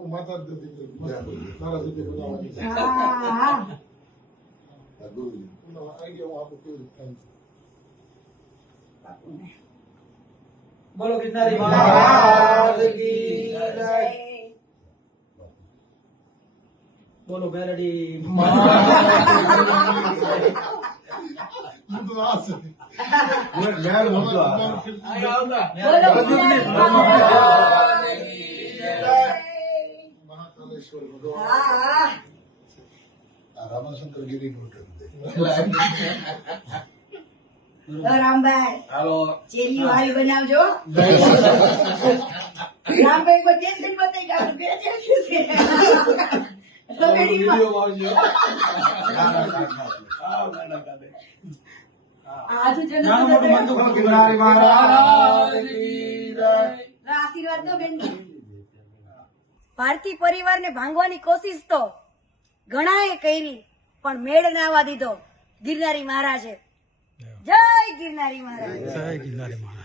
બાપુ માતા જ દીકરી મારા સુધી બનાવવાની છે. આઈડિયા હું આપું કેવી રીતે થાય છે. બોલો ગિરનારી મહારાજ કી જય. બોલો બેરડી બધું આ છે. મહાકાલેશ્વર ભગવાન રામાશંકર ગીરી નું રામભાઈ હાલો ચેલી વાળી બનાવજો. રામભાઈ કોઈ ટેન્શન બતાવી કાઢો બે ટેન્શન છે. વિડિયો આવજો આજુ જન્મ ગિરનારી મહારાજ કી જય. આશીર્વાદ દો બેન. ભારતી પરિવારને ભાંગવાની કોશિશ તો ઘણાએ કરી પણ મેળ ના આવવા દીધો ગિરનારી મહારાજે. જય ગિરનારી મહારાજ. જય ગિરનારી મહારાજ.